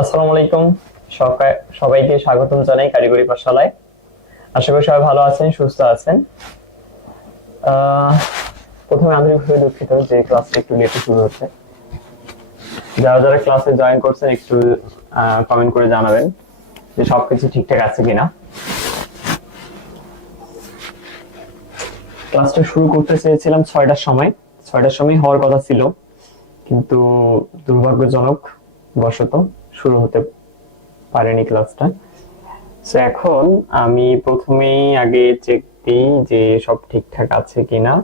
আসসালামু আলাইকুম। সবাইকে জানাই কারিগরি পাঠশালায়। আশা করি সবাই ভালো আছেন, সুস্থ আছেন। প্রথমে আন্তরিকভাবে দুঃখিত যে ক্লাস একটু লেটে শুরু হচ্ছে। যারা যারা ক্লাসে জয়েন করছেন একটু কমেন্ট করে জানাবেন যে সবকিছু ঠিকঠাক আছে কিনা। ক্লাসটা শুরু করতে চেয়েছিলাম ছয়টার সময়। ছয়টার সময় হওয়ার কথা ছিল। কিন্তু দুর্ভাগ্যজনক বশত শুরু হতে পারেনি ক্লাসটা। তো এখন আমি প্রথমেই আগে চেক দিই যে সব ঠিকঠাক আছে কিনা।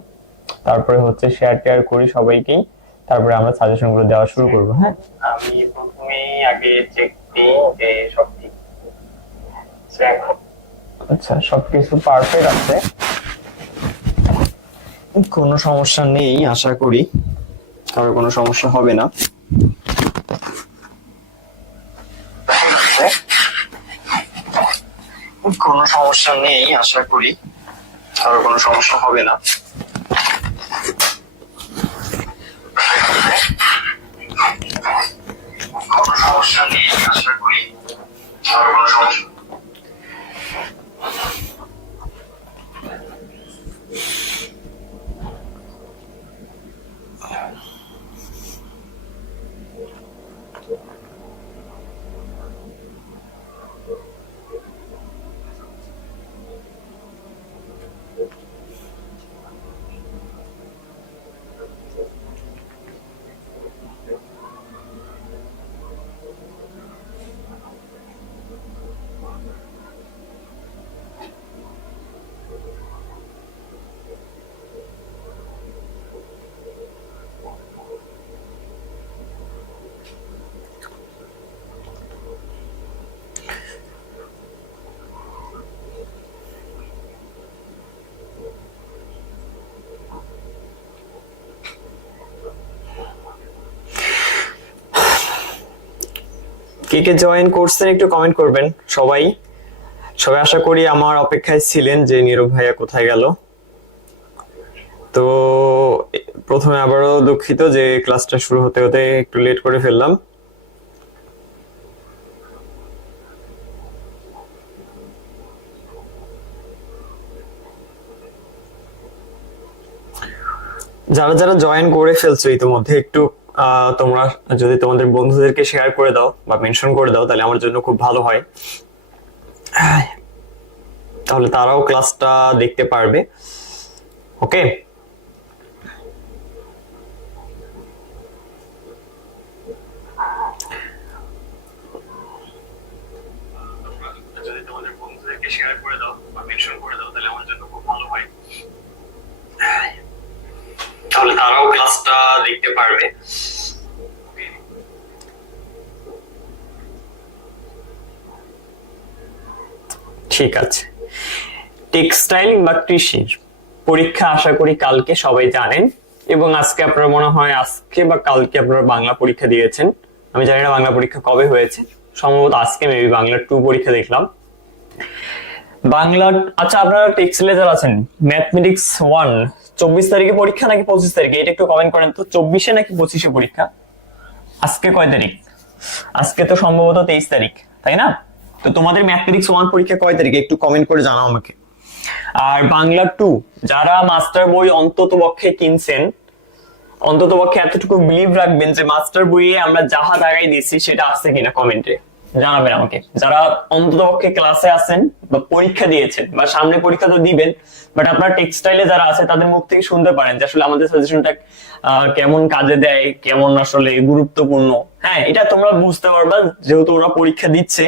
তারপরে হচ্ছে শেয়ার টেয়ার করি সবাইকেই। তারপরে আমরা সাজেশনগুলো দেওয়া শুরু করব হ্যাঁ? আমি প্রথমেই আগে চেক দিই যে সব ঠিক। আচ্ছা সবকিছু পারফেক্ট আছে। কোনো সমস্যা নেই, আশা করি। কারোর কোনো সমস্যা হবে না। কোনো সমস্যা নেই, আশা করি। কারোর কোনো সমস্যা হবে না। সমস্যা নেই, আশা করি। কারোর কোনো সমস্যা Bye. কে কে জয়েন করছেন একটু কমেন্ট করবেন, সবাই। সবাই আশা করি আমার অপেক্ষায় ছিলেন যে নীরব ভাইয়া কোথায় গেল। তো, প্রথমে আবারও দুঃখিত যে ক্লাসটা শুরু হতে হতে একটু লেট করে ফেললাম। যারা যারা জয়েন করে ফেলছো ইতিমধ্যে একটু তোমরা যদি তোমাদের বন্ধুদেরকে শেয়ার করে দাও বা মেনশন করে দাও, তাহলে আমার জন্য খুব ভালো হয়। তাহলে তারাও ক্লাসটা দেখতে পারবে। ওকে যদি তোমাদের বন্ধুদেরকে শেয়ার করে দাও বা মেনশন করে দাও তাহলে আমার জন্য খুব ভালো হয় তাহলে তারাও ক্লাসটা দেখতে পারবে। ঠিক আছে। টেক্সটাইল বা কৃষির পরীক্ষা আশা করি কালকে সবাই জানেন এবং আজকে আপনারা মনে হয় আজকে বা কালকে আপনারা বাংলা পরীক্ষা দিয়েছেন। আমি জানি না বাংলা পরীক্ষা কবে হয়েছে। সম্ভবত আজকে মেবি বাংলা টু পরীক্ষা দেখলাম। বাংলা আচ্ছা আপনারা টেক্সটাইলে যারা আছেন। Mathematics one. চব্বিশ তারিখে পরীক্ষা নাকি পঁচিশ তারিখে? এটা একটু কমেন্ট করেন তো। চব্বিশে নাকি পঁচিশে পরীক্ষা? আজকে কয় তারিখ? আজকে তো সম্ভবত তেইশ তারিখ, তাই না? তো তোমাদের ম্যাথমেটিক্স ওয়ান পরীক্ষা কয় তারিখে? একটু কমেন্ট করে জানাও আমাকে। আর বাংলা টু, যারা মাস্টার বই অন্তত পক্ষে কিনছেন, অন্তত পক্ষে এতটুকু বিলিভ রাখবেন যে মাস্টার বইয়ে আমরা যাহা জায়গায় দিচ্ছি সেটা আসছে কিনা কমেন্টে জানাবেন আমাকে। যারা অন্তত পক্ষে ক্লাসে আছেন বা পরীক্ষা দিয়েছেন বা সামনে পরীক্ষা তো দিবেন বাট আপনার টেক্সটাইলে যারা আছে, তাদের মুখ থেকে শুনতে পারেন যে আসলে আমাদের সাজেশনটা কেমন কাজে দেয়, কেমন আসলে গুরুত্বপূর্ণ। হ্যাঁ এটা তোমরা বুঝতে পারবা, যেহেতু ওরা পরীক্ষা দিচ্ছে।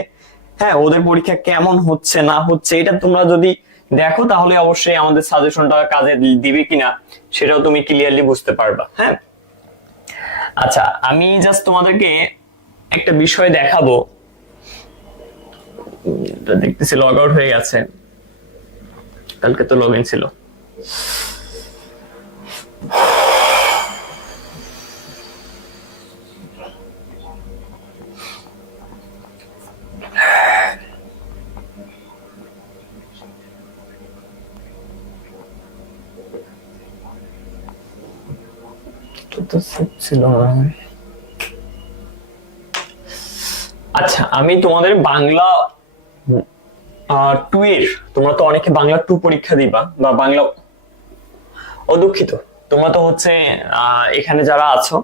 হ্যাঁ ওদের পরীক্ষা কেমন হচ্ছে, না হচ্ছে, এটা তোমরা যদি দেখো, তাহলে অবশ্যই আমাদের সাজেশনটা কাজে দিবে কিনা, সেটাও তুমি ক্লিয়ারলি বুঝতে পারবা। হ্যাঁ? আচ্ছা আমি জাস্ট তোমাদেরকে একটা বিষয় দেখাবো। দেখতেছি লগ আউট হয়ে গেছে। কালকে তো লগ ইন ছিল আচ্ছা আমি তোমাদের বাংলা টু এর, তোমরা তো অনেকে বাংলা টু পরীক্ষা দিবা, বা বাংলা তোমরা তো হচ্ছে এখানে যারা আছো,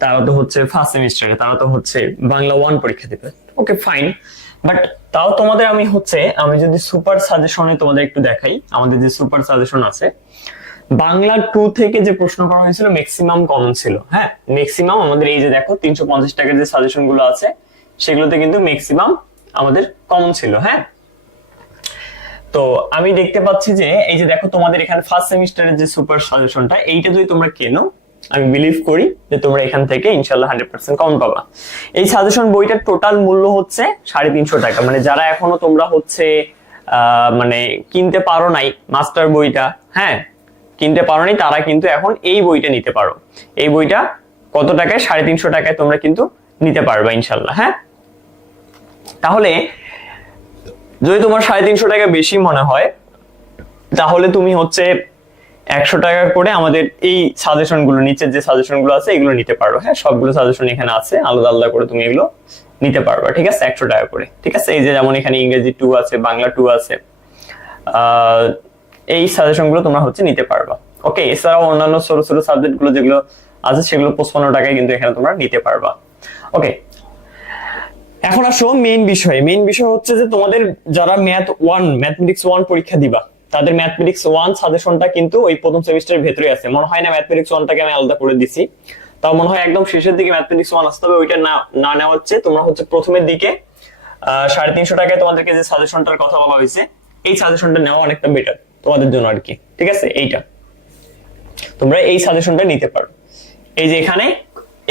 তারা তো হচ্ছে ফার্স্ট সেমিস্টারে তারা তো হচ্ছে বাংলা ওয়ান পরীক্ষা দিবে। ওকে ফাইন বাট তাও তোমাদের আমি হচ্ছে, আমি যদি সুপার সাজেশনে তোমাদের একটু দেখাই, আমাদের যে সুপার সাজেশন আছে, বাংলা টু থেকে যে প্রশ্ন করা হয়েছিল ম্যাক্সিমাম কমন ছিল। হ্যাঁ ম্যাক্সিমাম আমাদের এই যে দেখো, তিনশো পঞ্চাশ টাকার যে সাজেশনগুলো আছে, সেগুলোতে কিন্তু ম্যাক্সিমাম আমাদের কমন ছিল হ্যাঁ? তো আমি দেখতে পাচ্ছি যে, এই যে দেখো তোমাদের এখানে ফার্স্ট সেমিস্টারের যে সুপার সাজেশনটা এইটা যদি তোমরা কেনো, আমি বিলিভ করি যে তোমরা এখান থেকে ইনশাল্লাহ হান্ড্রেড পার্সেন্ট কম পাবা। এই সাজেশন বইটার টোটাল মূল্য হচ্ছে সাড়ে তিনশো টাকা। মানে যারা এখনও তোমরা হচ্ছে মানে কিনতে পারো নাই মাস্টার বইটা হ্যাঁ? কিনতে পারো নাই, তারা কিন্তু এখন এই বইটা নিতে পারো। এই বইটা কত টাকায়? সাড়ে তিনশো টাকায় তোমরা কিন্তু নিতে পারবা ইনশাল্লাহ হ্যাঁ? তাহলে, যদি তোমার সাড়ে তিনশো টাকা বেশি মনে হয়, তাহলে তুমি হচ্ছে একশো টাকা করে আমাদের এই সাজেশনগুলো, নিচের যে সাজেশনগুলো আছে, এগুলো নিতে পারো। হ্যাঁ সবগুলো সাজেশন এখানে আছে, আলাদা আলাদা করে তুমি এগুলো নিতে পারবা। ঠিক আছে? একশো টাকা করে। ঠিক আছে? এই যে যেমন এখানে ইংরেজি টু আছে, বাংলা টু আছে এই সাজেশনগুলো তোমরা হচ্ছে নিতে পারবা। ওকে এছাড়াও অন্যান্য ছোট ছোট সাবজেক্টগুলো যেগুলো আছে, সেগুলো পঁচপান্ন টাকায় কিন্তু এখানে তোমরা নিতে পারবা। ওকে এখন আসো মেইন বিষয়। মেইন বিষয় হচ্ছে যে তোমাদের যারা ম্যাথ ওয়ান ম্যাথমেটিক্স ওয়ান পরীক্ষা দিবা, তাদের ম্যাথমেটিক্স ওয়ান সাজেশনটা কিন্তু ওই প্রথম সেমিস্টারের ভেতরে আছে। মনে হয় না ম্যাথমেটিক্স ওয়ানটাকে আমি আলাদা করে দিছি। তাও মনে হয় একদম শেষের দিকে ম্যাথমেটিক্স ওয়ান আসতে হবে, ওইটা না না নেওয়া হচ্ছে। তোমরা হচ্ছে প্রথমের দিকে সাড়ে তিনশো টাকায় তোমাদেরকে যে সাজেশনটার কথা বলা হয়েছে, এই সাজেশনটা নেওয়া অনেকটা বেটার তোমাদের জন্য আর কি। ঠিক আছে? এইটা। তোমরা এই সাজেশনটা নিতে পারো। এই যে এখানে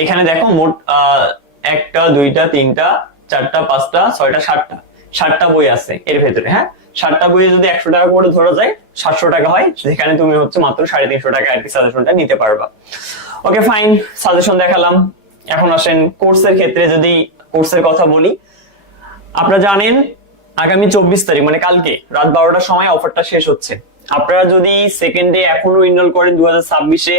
এখানে দেখো মোট একটা, দুইটা, তিনটা চারটা, পাঁচটা, ছয়টা, সাতটা। সাতটা বই আছে এর ভেতরে হ্যাঁ? সাতটা বইয়ে যদি একশো টাকা করে ধরা যায়, সাতশো টাকা হয়, সেখানে তুমি হচ্ছে মাত্র সাড়ে তিনশো টাকা আর কি সাজেশনটা নিতে পারবা। ওকে ফাইন সাজেশন দেখালাম। এখন আসেন কোর্সের ক্ষেত্রে যদি কোর্সের কথা বলি, আপনারা জানেন আগামী চব্বিশ তারিখ মানে কালকে, রাত বারোটার সময় অফারটা শেষ হচ্ছে। আপনারা যদি সেকেন্ডে এখনও ইনরোল করেন দু হাজার ছাব্বিশে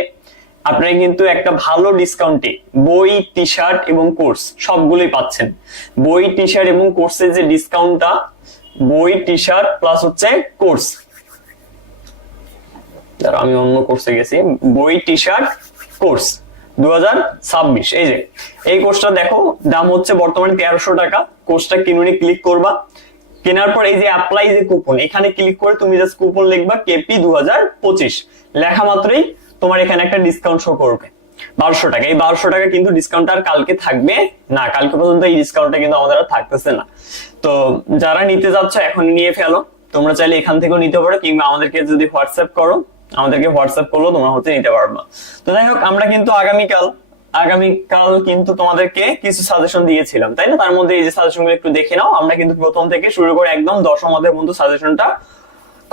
আপনারা কিন্তু একটা ভালো ডিসকাউন্টে বই টি শার্ট এবং কোর্স সবগুলোই পাচ্ছেন। বই টি শার্ট এবং কোর্সের যে ডিসকাউন্টটা বই টি শার্ট প্লাস হচ্ছে কোর্স আমি অন্য কোর্সে গেছি, বই টি শার্ট কোর্স দু হাজার ছাব্বিশ। এই যে, এই কোর্সটা দেখো, দাম হচ্ছে বর্তমানে তেরোশো টাকা। কোর্সটা কিনুনি ক্লিক করবা। কেনার পর এই যে অ্যাপ্লাই যে কুপন এখানে ক্লিক করে তুমি জাস্ট কুপন লিখবা কেপি দু হাজার পঁচিশ। লেখা মাত্রই তোমার এখানে একটা ডিসকাউন্ট শো করবে। বারোশো টাকা। এই বারোশো টাকা কিন্তু ডিসকাউন্ট আর কালকে থাকবে না। কালকে পর্যন্ত এই ডিসকাউন্টটা কিন্তু আমাদের আর থাকতেছে না। তো যারা নিতে যাচ্ছ, এখন নিয়ে ফেলো। তোমরা চাইলে এখান থেকেও নিতে পারো, কিংবা আমাদেরকে যদি হোয়াটসঅ্যাপ করো, আমাদেরকে হোয়াটসঅ্যাপ করলেও তোমরা হতে নিতে পারবা। তো যাই হোক, আমরা কিন্তু আগামীকাল আগামীকাল কিন্তু তোমাদেরকে কিছু সাজেশন দিয়েছিলাম, তাই না? তার মধ্যে এই যে সাজেশনগুলো একটু দেখে নাও। আমরা কিন্তু প্রথম থেকে শুরু করে একদম দশমাদের মধ্যে সাজেশনটা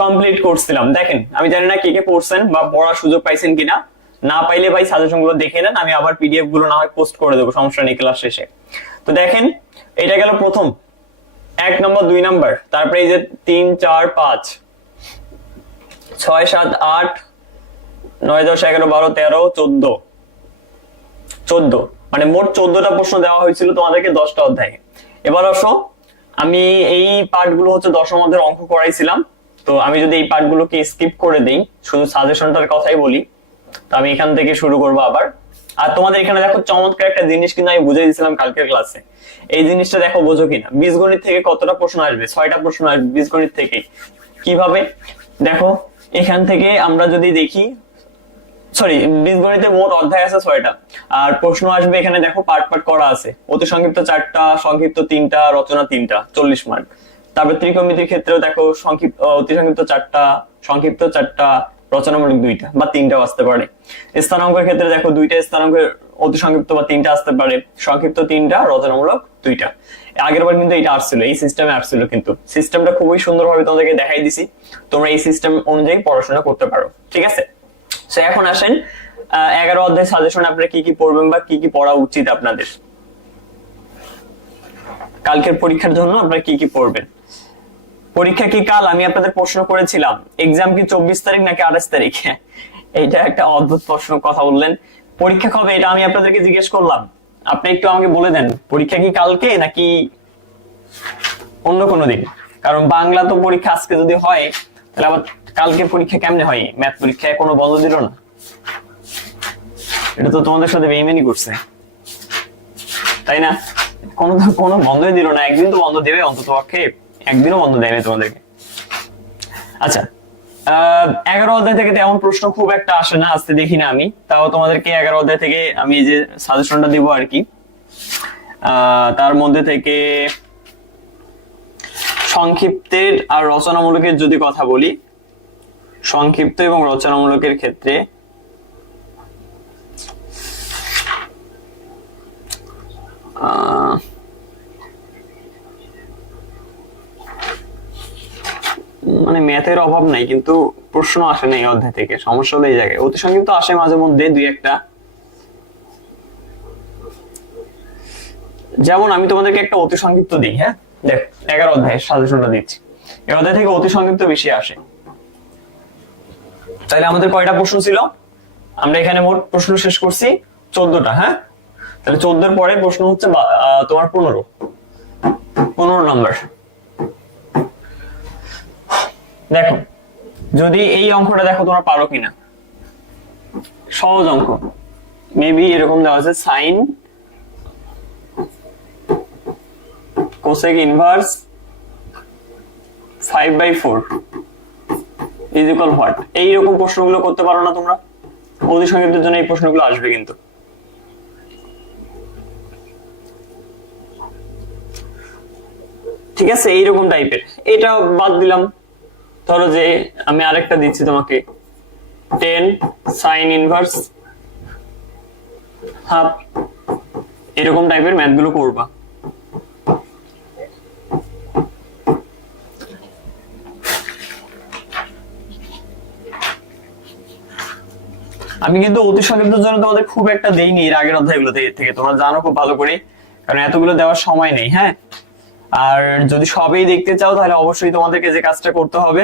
কমপ্লিট করছিলাম দেখেন, আমি জানি না কে কে পড়ছেন বা পড়ার সুযোগ পাইছেন কিনা। না পাইলে ভাই সাজেশনগুলো দেখে নেন, আমি আবার পিডিএফগুলো না হয় পোস্ট করে দেবো, সমস্যা নেই ক্লাস শেষে। তো দেখেন, এটা গেল প্রথম। এক নম্বর, দুই নম্বর, তারপরে এই যে তিন, চার, পাঁচ, ছয়, সাত, আট, নয়, দশ, এগারো, বারো, তেরো, চোদ্দ। চোদ্দ। মানে মোট চোদ্দটা প্রশ্ন দেওয়া হয়েছিল তোমাদেরকে দশটা অধ্যায়ে। এবার আসো, আমি এই পার্টগুলো হচ্ছে দশম অধ্যায়ের অঙ্ক করাইছিলাম। তো আমি যদি এই পার্টগুলোকে স্কিপ করে দিই, শুধু সাজেশনটার কথাই বলি, তো আমি এখান থেকে শুরু করব আবার। আর তোমাদের এখানে দেখো চমৎকার একটা জিনিস কিন্তু আমি বুঝে দিয়েছিলাম কালকের ক্লাসে এই জিনিসটা দেখো বোঝো কিনা। বীজগণিত থেকে কতটা প্রশ্ন আসবে? ছয়টা প্রশ্ন আসবে বীজগণিত থেকে। কীভাবে? দেখো, এখান থেকে আমরা যদি দেখি সরি বীজগণিতে মোট অধ্যায় আছে ছয়টা। আর প্রশ্ন আসবে এখানে দেখো পার্ট পার্ট করা আছে। অতি সংক্ষিপ্ত চারটা, সংক্ষিপ্ত তিনটা, রচনা তিনটা, চল্লিশ মার্ক তারপর ত্রিকোণমিতির ক্ষেত্রেও দেখো সংক্ষিপ্ত অতি সংক্ষিপ্ত চারটা সংক্ষিপ্ত চারটা রচনামূলক দুইটা বা তিনটাও আসতে পারে। স্থানাঙ্কের ক্ষেত্রে দেখো দুইটা স্থানাঙ্কের অতি সংক্ষিপ্ত বা তিনটা আসতে পারে। সংক্ষিপ্ত তিনটা, রচনামূলক দুইটা। আগের বার কিন্তু এটা আসছিল, এই সিস্টেমে আসছিল কিন্তু। সিস্টেমটা খুবই সুন্দরভাবে তোমাদেরকে দেখাই দিছি। তোমরা এই সিস্টেম অনুযায়ী পড়াশোনা করতে পারো, ঠিক আছে? সো এখন আসেন এগারো অধ্যায় সাজেশন আপনারা কি কি পড়বেন বা কি কি পড়া উচিত আপনাদের? কালকের পরীক্ষার জন্য আপনারা কি কি পড়বেন? পরীক্ষা কি কাল? আমি আপনাদের প্রশ্ন করেছিলাম। এক্সাম কি চব্বিশ তারিখ নাকি আঠাশ তারিখ? এটা একটা অদ্ভুত প্রশ্ন, কথা বললেন। পরীক্ষা কবে? এটা আমি আপনাদেরকে জিজ্ঞেস করলাম। আপনি একটু আমাকে বলে দেন, পরীক্ষা কি কালকে নাকি অন্য কোনো দিন? কারণ বাংলা তো পরীক্ষা আজকে যদি হয়, তাহলে আবার কালকে পরীক্ষা কেমনে হয়? ম্যাথ পরীক্ষায় কোনো বন্ধ দিল না। এটা তো তোমাদের সাথে বেইমানি করছে। তাই না? কোনো কোনো বন্ধই দিল না। একদিন তো বন্ধ দেবে অন্তত পক্ষে একদিনও বন্ধ দেয়নি তোমাদেরকে। আচ্ছা এগারো অধ্যায় থেকে তেমন প্রশ্ন খুব একটা আসে না আসতে দেখি না আমি। তাও তোমাদেরকে এগারো অধ্যায় থেকে আমি যে সাজেশনটা দিব আর কি তার মধ্যে থেকে সংক্ষিপ্তের আর রচনামূলকের যদি কথা বলি সংক্ষিপ্ত এবং রচনামূলকের ক্ষেত্রে আহ, মানে ম্যাথের অভাব নাই, কিন্তু প্রশ্ন আসে না এই অধ্যায় থেকে। সমস্যা হলো এই জায়গায়। অতি সংক্ষিপ্ত আসে মাঝে মধ্যে দুই একটা। যেমন আমি তোমাদেরকে একটা অতি সংক্ষিপ্ত দিই হ্যাঁ? দেখ, এগারো অধ্যায়ের সাজেশনটা দিচ্ছি। এই অধ্যায় থেকে অতি সংক্ষিপ্ত বেশি আসে। তাহলে আমাদের কয়টা প্রশ্ন ছিল? আমরা এখানে মোট প্রশ্ন শেষ করছি চোদ্দটা হ্যাঁ? তাহলে চোদ্দোর পরে প্রশ্ন হচ্ছে তোমার পনেরো। পনেরো নাম্বার। দেখো, যদি এই অঙ্কটা দেখো তোমরা পারো কিনা। সহজ অঙ্ক। মেবি এরকম দেওয়া আছে sine cosec inverse five by four is equal what এইরকম প্রশ্নগুলো করতে পারো না তোমরা। অতি সংক্ষিপ্তের জন্য এই প্রশ্নগুলো আসবে কিন্তু। ঠিক আছে, এইরকম টাইপের এটা বাদ দিলাম। ধরো যে আমি আরেকটা দিচ্ছি তোমাকে। টেন সাইন ইনভার্স হাফ এরকম টাইপের ম্যাথগুলো করবা। আমি কিন্তু অতি সংক্ষিপ্তের জন্য তোমাদের খুব একটা দেইনি এর আগের অধ্যায়গুলো থেকে। তোমরা জানো খুব ভালো করে, কারণ এতগুলো দেওয়ার সময় নেই হ্যাঁ? আর যদি সবই দেখতে চাও, তাহলে অবশ্যই তোমাদেরকে যে কাজটা করতে হবে,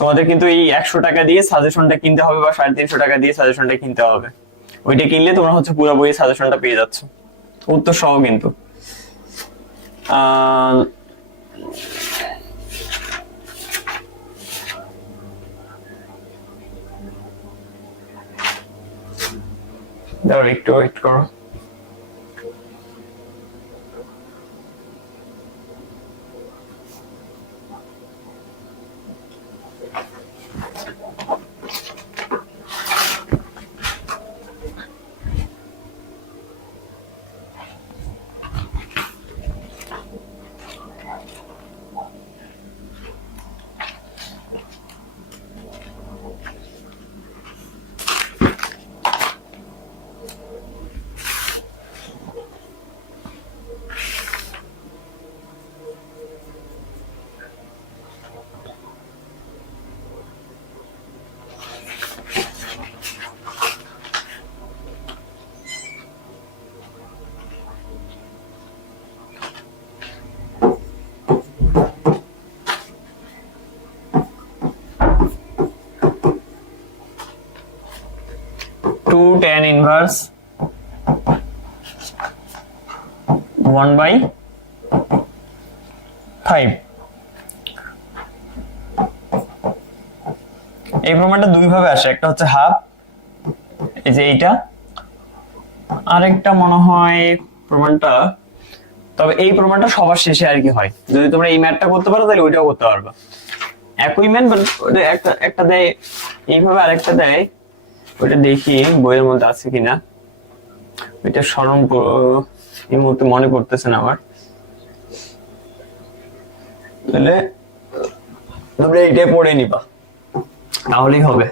তোমাদের কিন্তু এই একশো টাকা দিয়ে সাজেশনটা কিনতে হবে বা সাড়ে তিনশো টাকা দিয়ে সাজেশনটা কিনতে হবে। ওইটা কিনলে তোমরা হচ্ছে পুরো বই সাজেশনটা পেয়ে যাচ্ছ। উত্তর সহ কিন্তু। একটু ওয়েট করো। Two tan inverse. 1 by 5 এই প্রমাণটা দুই ভাবে আসে, একটা হচ্ছে হাফ এই যে এইটা। আরেকটা মনে হয় প্রমাণটা, তবে এই প্রমাণটা সবার শেষে আর কি হয়। যদি তোমরা এই ম্যাথটা করতে পারো, তাহলে ওইটাও করতে পারবা। একই ম্যাথ একটা একটা দেয়, এইভাবে আরেকটা দেয়। ওইটা দেখি, বইয়ের মধ্যে আছে কিনা। ওইটা স্মরণ এই মুহূর্তে মনে পড়তেছে না আমার। তাহলে তোমরা এইটাই পড়ে নিবা। তাহলেই হবে।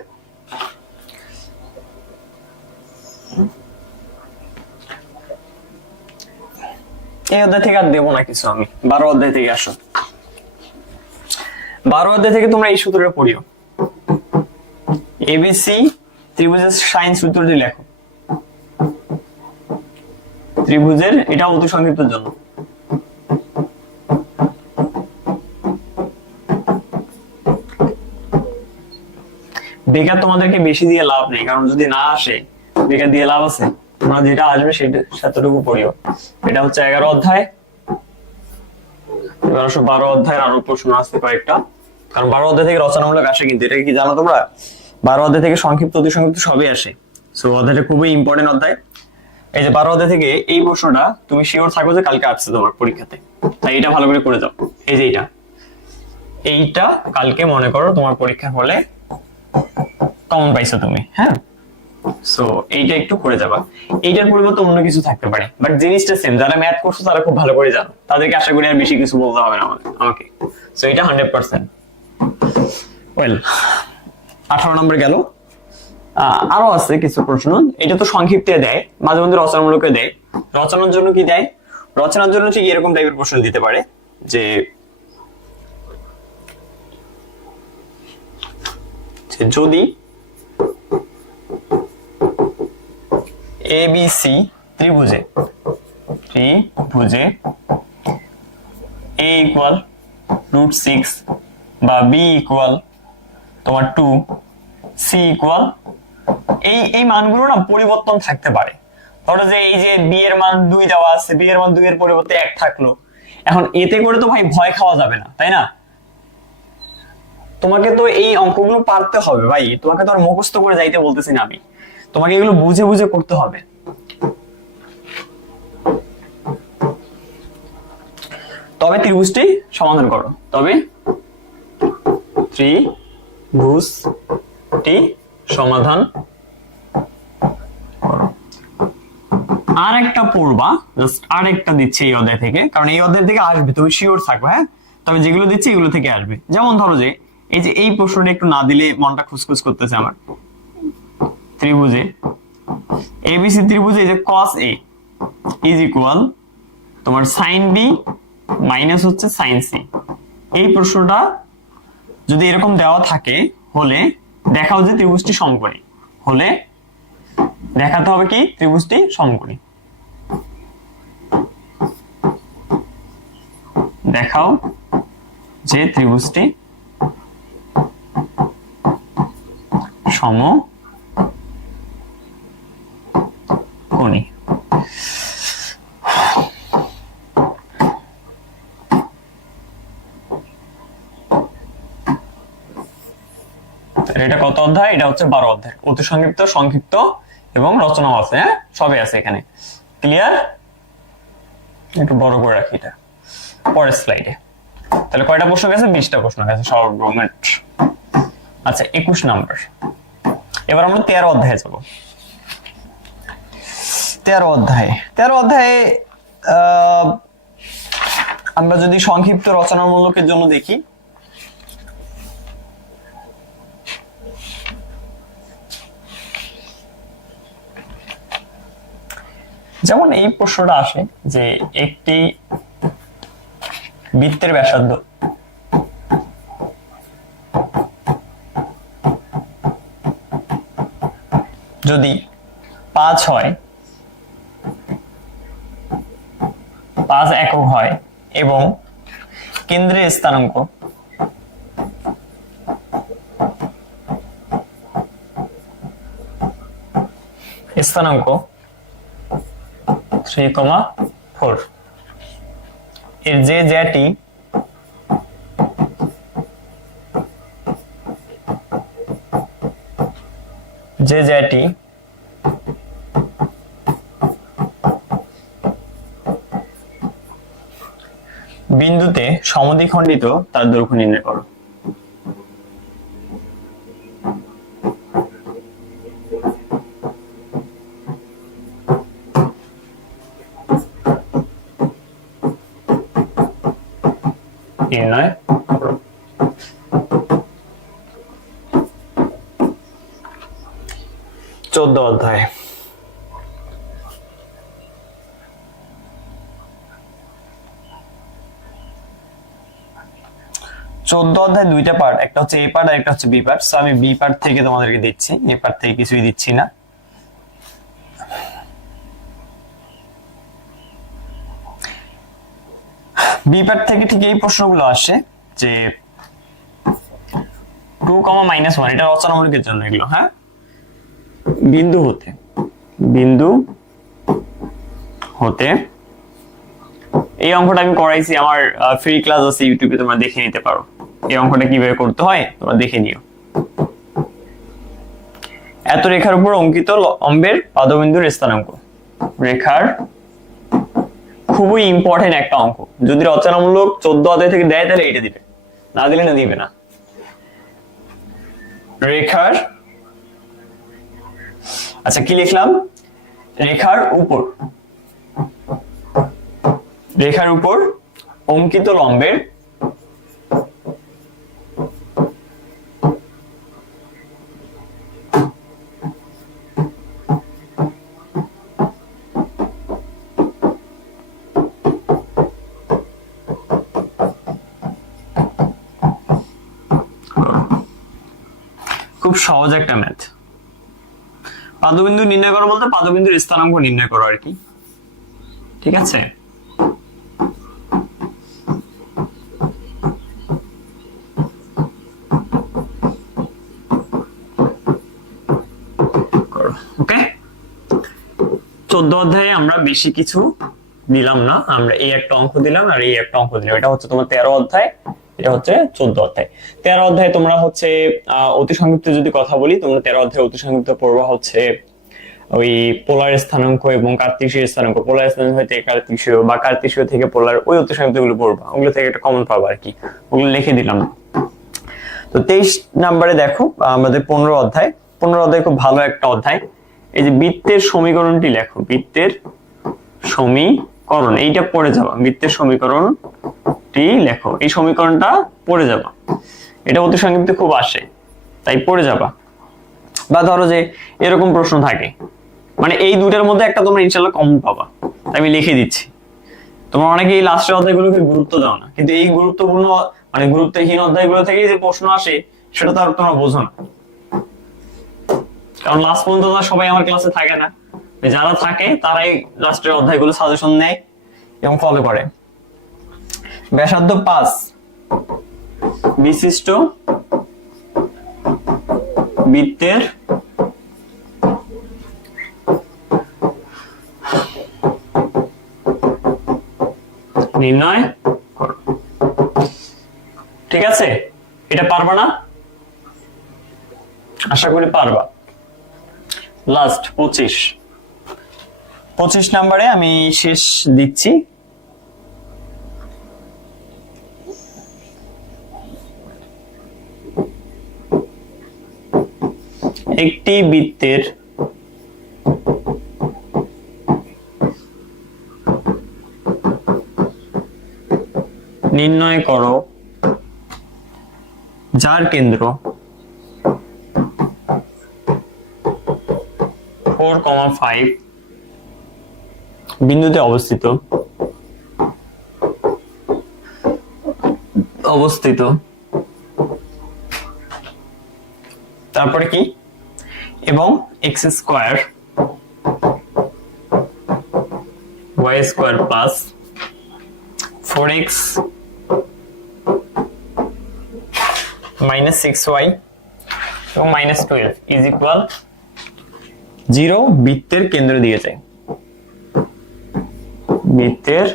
এই অধ্যায় থেকে আর দেবো না কিছু আমি। বারো অধ্যায় থেকে আসো। বারো অধ্যায় থেকে তোমরা এই সূত্রটা পড়িও। এবিসি ত্রিভুজের সাইন সূত্রটি লেখো। ত্রিভুজের এটা অতি সংক্ষিপ্তের জন্য। বেকার তোমাদেরকে বেশি দিয়ে লাভ নেই, কারণ যদি না আসে, বেকার দিয়ে লাভ আছে, তোমরা যেটা আসবে সেটা সেতটুকু পড়িও। এটা হচ্ছে এগারো অধ্যায়। আসো বারো অধ্যায়ের আরও প্রশ্ন আসতে কয়েকটা কারণ বারো অধ্যায় থেকে রচনামূলক আসে কিন্তু, এটা কি জানো তোমরা? বারো অধ্যায় থেকে সংক্ষিপ্ত অতি সংক্ষিপ্ত সবই আসে। সো অধ্যায়টা খুবই ইম্পর্টেন্ট অধ্যায়। এই যে বারো অধ্যায় থেকে এই প্রশ্নটা তুমি শিওর থাকো যে কালকে আসছে তোমার পরীক্ষাতে। তাই এটা ভালো করে করে যাও। এই যে এইটা। এইটা কালকে মনে করো তোমার পরীক্ষার হলে কমন পাইছো তুমি হ্যাঁ? সো এইটা একটু করে যাবা। এইটার পরিবর্তে অন্য কিছু থাকতে পারে। বাট জিনিসটা সেম যারা ম্যাথ করছ তারা খুব ভালো করে জানো। তাদেরকে আশা করি আর বেশি কিছু বলতে হবে না আমাকে। আমাকে সো এটা হান্ড্রেড পার্সেন্ট ওয়েল আঠারো নম্বর গেল। আরও আছে কিছু প্রশ্ন। এটা তো সংক্ষিপ্তে দেয়, মাঝে মধ্যে রচনামূলকে দেয়। রচনার জন্য কি দেয়? রচনার জন্য ঠিক এরকম টাইপের প্রশ্ন দিতে পারে, যে যদি এ বি ত্রিভুজে ত্রিভুজে এ ইকুয়াল রুট সিক্স বা বি ইকুয়াল তোমার টু সি ইকুয়াল এই এই মানগুলো না পরিবর্তন থাকতে পারে। ধরো যে এই যে বি এর মান দুই দেওয়া আছে বি এর মান দুই এর পরিবর্তে এক থাকল। এখন এতে করে তো ভাই ভয় খাওয়া যাবে না, তাই না? তোমাকে তো এই অঙ্কগুলো পারতে হবে ভাই। তোমাকে তো আর মুখস্থ করে যাইতে বলতেছি না আমি। তোমাকে এগুলো বুঝে বুঝে করতে হবে। তবে ত্রিভুজটি সমাধান করো। তবে ত্রিভুজটি সমাধান। আর একটা পড়বা জাস্ট আর একটা দিচ্ছে এই অধ্যায় থেকে, কারণ এই অধ্যায় থেকে আসবে, তুমি শিওর থাকবে হ্যাঁ? তবে যেগুলো দিচ্ছে এগুলো থেকে আসবে। যেমন ধরো যে, এই যে এই প্রশ্নটা একটু না দিলে মনটা খুসখুস করতেছে আমার। ত্রিভুজে। এবিসি ত্রিভুজে যে ইজ ইকুয়াল তোমার সাইন বি মাইনাস হচ্ছে সি এই প্রশ্নটা যদি এরকম দেওয়া থাকে, হলে দেখাও যে ত্রিভুজটি সমকোণী। হলে দেখাতে হবে কি? ত্রিভুজটি সমকোণী। দেখাও যে ত্রিভুজটি সমকোণী। এটা কত অধ্যায়? এটা হচ্ছে বারো অধ্যায়। অতি সংক্ষিপ্ত সংক্ষিপ্ত এবং রচনাও আছে হ্যাঁ? সবই আছে এখানে। ক্লিয়ার একটু বড় করে রাখি এটা। পরের স্লাইডে তাহলে কয়টা প্রশ্ন গেছে? বিশটা প্রশ্ন গেছে, সর্বমোট। আচ্ছা একুশ নাম্বার। এবার আমরা তেরো অধ্যায়ে যাব। তেরো অধ্যায়। তেরো অধ্যায়ে আমরা যদি সংক্ষিপ্ত রচনামূলকের জন্য দেখি যেমন এই প্রশ্নটা আসে যে একটি বৃত্তের ব্যাসার্ধ যদি পাঁচ হয়, পাঁচ একক হয় এবং কেন্দ্রের স্থানাঙ্ক স্থানাঙ্ক থ্রি কমা ফোর এর যে জ্যাটি যে জ্যাটি বিন্দুতে সমদ্বিখণ্ডিত তার দৈর্ঘ্য নির্ণয় করো। নির্ণয় করো চোদ্দ অধ্যায়। চোদ্দ অধ্যায় দুইটা পার্ট একটা হচ্ছে এ পার্ট আর একটা হচ্ছে বি পার্ট আমি বি পার্ট থেকে তোমাদেরকে দিচ্ছি এ পার্ট থেকে কিছুই দিচ্ছি না। বি পার্ট থেকে ঠিক এই প্রশ্নগুলো আসে যে টু কমা মাইনাস ওয়ান এটা রচনামূলকের জন্য এগুলো হ্যাঁ? বিন্দু হতে বিন্দু হতে। এই অঙ্কটা আমি করাইছি আমার ফ্রি ক্লাস আছে ইউটিউবে তোমরা দেখে নিতে পারো। এই অঙ্কটা কীভাবে করতে হয়, তোমরা দেখে নিও। এত রেখার উপর অঙ্কিত লম্বের পাদবিন্দুর স্থানাঙ্ক। রেখার খুবই ইম্পর্টেন্ট একটা অঙ্ক। যদি রচনামূলক চোদ্দ অধ্যায় থেকে দেয়, তাহলে এটা দিবে। না দিলে না দিবে না। রেখার আচ্ছা কি লিখলাম? রেখার উপর। রেখার উপর অঙ্কিত লম্বের খুব সহজ একটা ম্যাথ। পাদবিন্দু নির্ণয় করো বলতে পাদবিন্দুর স্থানাঙ্ক নির্ণয় করো আর কি। ঠিক আছে? ওকে? চোদ্দ অধ্যায়ে আমরা বেশি কিছু দিলাম না। আমরা এই একটা অঙ্ক দিলাম আর এই একটা অঙ্ক দিলাম। এটা হচ্ছে তোমার তেরো অধ্যায়। এটা হচ্ছে চোদ্দ অধ্যায়। তেরো অধ্যায় তোমরা হচ্ছে অতি সংক্ষিপ্ত যদি কথা বলি, তোমরা তেরো অধ্যায় অতি সংক্ষিপ্ত পড়বা হচ্ছে, ওই পোলার স্থানাঙ্ক এবং কার্তিসীয় স্থানাঙ্ক। পোলার স্থানাঙ্ক থেকে কার্তিসীয় বা কার্তিসীয় থেকে পোলার ওই অতি সংক্ষিপ্তগুলো পড়বা। ওগুলো থেকে একটা কমন পাবা আর কি। ওগুলো লিখে দিলাম। তো তেইশ নাম্বারে দেখো, আমাদের পনেরো অধ্যায়। পনেরো অধ্যায় খুব ভালো একটা অধ্যায়। এই যে বৃত্তের সমীকরণটি লেখো। বৃত্তের সমীকরণ এইটা পড়ে যাবা। বৃত্তের সমীকরণটি লেখো। এই সমীকরণটা পড়ে যাবা। এটা অতি সংক্ষিপ্তে খুব আসে, তাই পড়ে যাবা। বা ধরো যে এরকম প্রশ্ন থাকে মানে এই দুটার মধ্যে একটা তোমরা ইনশাল্লাহ কমন পাবা। আমি লিখে দিচ্ছি। তোমরা অনেকে এই লাস্টের অধ্যায়গুলোকে গুরুত্ব দাও না, কিন্তু এই গুরুত্বপূর্ণ মানে গুরুত্বহীন অধ্যায়গুলো থেকে যে প্রশ্ন আসে, সেটা তো আর তোমরা বোঝো না। কারণ লাস্ট পর্যন্ত সবাই আমার ক্লাসে থাকে না। যারা থাকে, তারাই লাস্টের অধ্যায়গুলো সাজেশন নেয় এবং ফলো করে। ব্যাসার্ধ পাঁচ, বিশিষ্ট বৃত্তের নির্ণয় ঠিক আছে? এটা পারবা না? আশা করি পারবা। লাস্ট পঁচিশ। পঁচিশ নাম্বারে আমি শেষ দিচ্ছি। একটি বৃত্তের নির্ণয় করো যার কেন্দ্র ফোর কমা ফাইভ বিন্দুতে অবস্থিত? অবস্থিত। তারপরে কি? এবং x square. Y square plus four x minus six y এবং minus twelve is equal zero বৃত্তের কেন্দ্র দিয়েছে বৃত্তের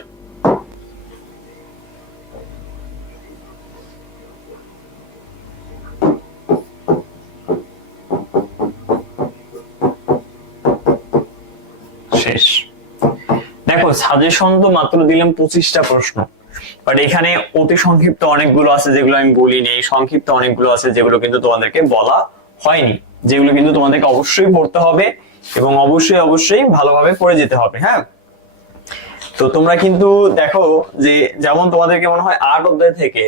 শেষ। দেখো সাজেশন তো মাত্র দিলাম পঁচিশটা প্রশ্ন বাট এখানে অতি সংক্ষিপ্ত অনেকগুলো আছে যেগুলো আমি বলিনি। সংক্ষিপ্ত অনেকগুলো আছে যেগুলো কিন্তু তোমাদেরকে বলা হয়নি, যেগুলো কিন্তু তোমাদেরকে অবশ্যই পড়তে হবে এবং অবশ্যই অবশ্যই ভালোভাবে পড়ে যেতে হবে হ্যাঁ? তো তোমরা কিন্তু দেখো যে যেমন তোমাদেরকে মনে হয় আট অধ্যায় থেকে,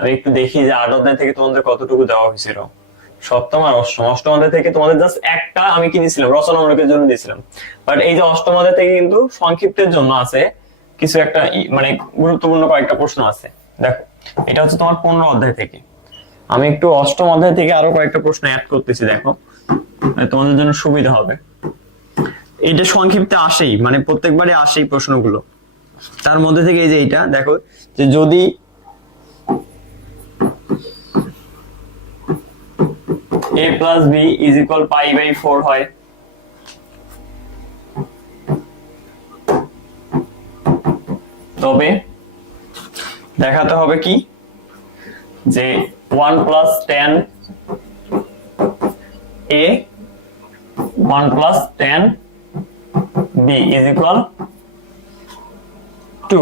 আমি একটু দেখি যে আট অধ্যায় থেকে তোমাদের কতটুকু দেওয়া হয়েছিল। সপ্তম আর অষ্টম। অষ্টম অধ্যায় থেকে তোমাদের জাস্ট একটা আমি কি দিয়েছিলাম রচনামূলকের জন্য দিয়েছিলাম। বাট এই যে অষ্টম অধ্যায় থেকে কিন্তু সংক্ষিপ্তের জন্য আছে কিছু একটা মানে গুরুত্বপূর্ণ কয়েকটা প্রশ্ন আছে। দেখো, এটা হচ্ছে তোমার পনেরো অধ্যায় থেকে। আমি একটু অষ্টম অধ্যায় থেকে আরও কয়েকটা প্রশ্ন অ্যাড করতেছি, দেখো। তোমাদের জন্য সুবিধা হবে। এটা সংক্ষিপ্তে আসেই মানে প্রত্যেকবারে আসেই প্রশ্নগুলো। তার মধ্যে থেকে এই যে এইটা, দেখো, যে যদি a plus b is equal pi by four হয়, তবে দেখাতে হবে কি? যে one plus tan a one plus tan b is equal two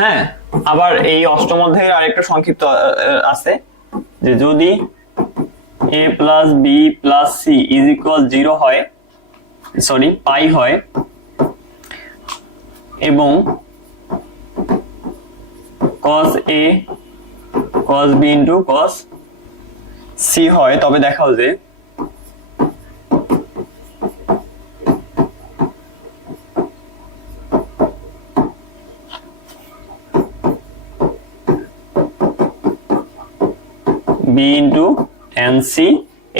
হ্যাঁ আবার এই অষ্টম অধ্যায়ের আরেকটা সংক্ষিপ্ত আছে যে যদি a plus b plus c is equal zero হয় সরি পাই হয়, এবং cos a, cos b into cos c হয়, তবে দেখাও যে বি ইন্টু টেন সি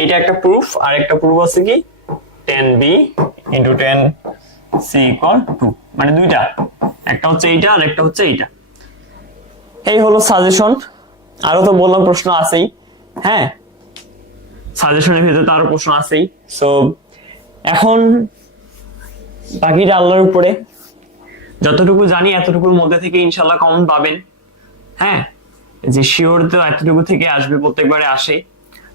এইটা একটা প্রুফ আর একটা প্রুফ আছে কি? Tan b into tan c two মানে দুইটা। একটা হচ্ছে এইটা আর একটা হচ্ছে এইটা। এই হলো সাজেশন আরও তো বললাম প্রশ্ন আছেই। হ্যাঁ? সাজেশনের ভিতরে তো আরও প্রশ্ন আছেই। সো এখন বাকিটা আল্লাহর উপরে। যতটুকু জানি, এতটুকুর মধ্যে থেকে ইনশাল্লাহ কমন পাবেন। হ্যাঁ? যে শিওর তো এতটুকু থেকে আসবে প্রত্যেকবারে আসে।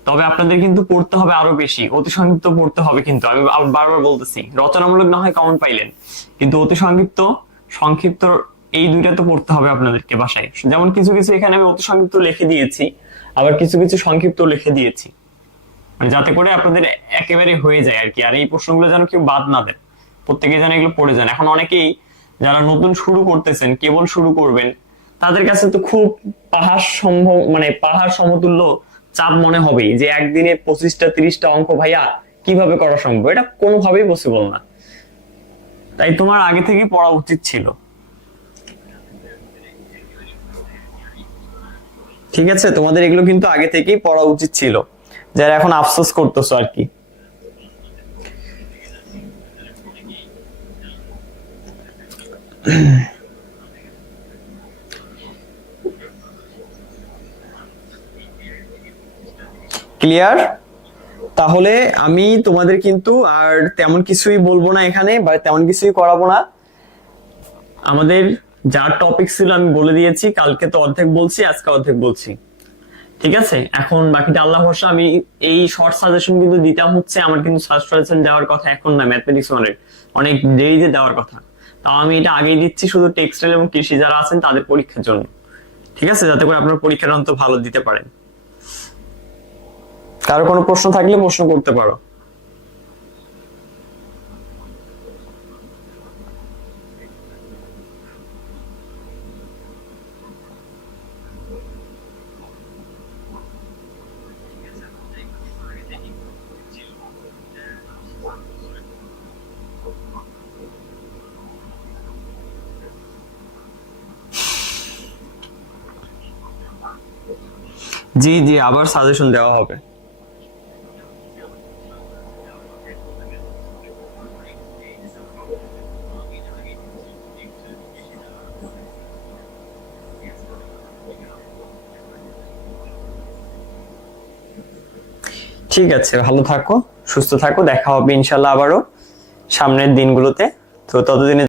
তবে আপনাদের কিন্তু পড়তে হবে আরও বেশি। অতি সংক্ষিপ্ত পড়তে হবে কিন্তু, আমি বারবার বলতেছি, রচনামূলক না হয় কমন পাইলেন। কিন্তু অতি সংক্ষিপ্ত সংক্ষিপ্ত এই দুইটা তো পড়তে হবে আপনাদেরকে বাসায়। যেমন কিছু কিছু এখানে আমি অতি সংক্ষিপ্ত লিখে দিয়েছি, আবার কিছু কিছু সংক্ষিপ্ত লিখে দিয়েছি। মানে যাতে করে আপনাদের একেবারে হয়ে যায় আর কি। আর এই প্রশ্নগুলো যেন কেউ বাদ না দেন। প্রত্যেকে যেন এগুলো পড়ে যান। এখন অনেকেই যারা নতুন শুরু করতেছেন, কেবল শুরু করবেন তাদের কাছে তো খুব পাহাড় সম্ভব মানে পাহাড় সমতুল্য চাপ মনে হবেই যে একদিনে পঁচিশটা, তিরিশটা অঙ্ক ভাইয়া কীভাবে করা সম্ভব? এটা কোনোভাবেই পসিবল না। তাই তোমার আগে থেকে পড়া উচিত ছিল। ঠিক আছে, তোমাদের এগুলো কিন্তু আগে থেকেই পড়া উচিত ছিল। যারা এখন আফসোস করতেছো আর কি। ক্লিয়ার তাহলে আমি তোমাদের কিন্তু আর তেমন কিছুই বলব না এখানে, বা তেমন কিছুই করাবো না। আমাদের যা টপিক ছিল আমি বলে দিয়েছি, কালকে তো অর্ধেক বলছি, আজকে অর্ধেক বলছি। ঠিক আছে? এখন বাকিটা আল্লাহ ভরসা, আমি এই শর্ট সাজেশন কিন্তু দিতাম হচ্ছে, আমার কিন্তু সার্চ সাজেশন দেওয়ার কথা এখন না ম্যাথমেটিক্স অনেক অনেক দেরিতে দেওয়ার কথা। তাও আমি এটা আগেই দিচ্ছি, শুধু টেক্সটাইল এবং কৃষি যারা আছেন তাদের পরীক্ষার জন্য। ঠিক আছে? যাতে করে আপনার পরীক্ষার অন্ত ভালো দিতে পারেন। কারও কোনো প্রশ্ন থাকলে প্রশ্ন করতে পারো। জি জি আবার সাজেশন দেওয়া হবে। ঠিক আছে ভালো থাকো সুস্থ থাকো দেখা হবে ইনশাল্লাহ আবারও সামনের দিনগুলোতে। তো ততদিনে